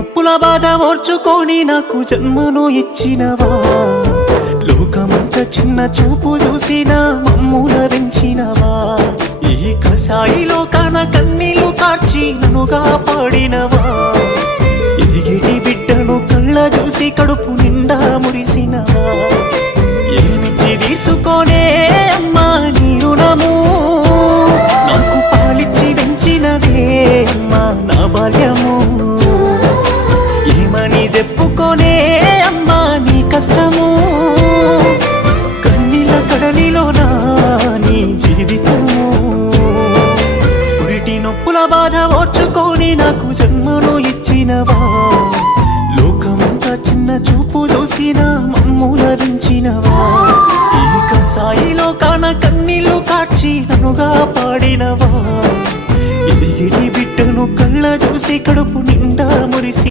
నొప్పుల బాధ ఓర్చుకొని నాకు జన్మను ఇచ్చినవా, లోకమంత చిన్న చూపు చూసిన మమ్ముల పెంచినవా, ఈ కసాయి లోకాన కన్నీళ్లు కార్చి నన్ను కాపాడినవా, ఎదిగిటి బిడ్డను కళ్ళ చూసి కడుపు నిండా మురిసినవా, ఏమిచ్చి తీసుకోనే అమ్మా నీ రుణము, నాకు పాలిచ్చి పెంచినవే అమ్మా నా బాల్యము, ఏమని చెప్పుకోనే అమ్మా నీ కష్టము, కన్నీళ్ళ కడలిలోనా నీ జీవితము, పురిటి నొప్పుల బాధ ఓర్చుకొని నాకు జన్మను ఇచ్చినవా, లోకమంతా చిన్న చూపు చూసిన మమ్ముల పెంచినవా, ఈ కసాయిలో కాన కన్నీళ్లు కార్చి నన్నుగా పాడినవా, ఎదిగిటి బిడ్డను కళ్ళ చూసి కడుపు నిండా మురిసి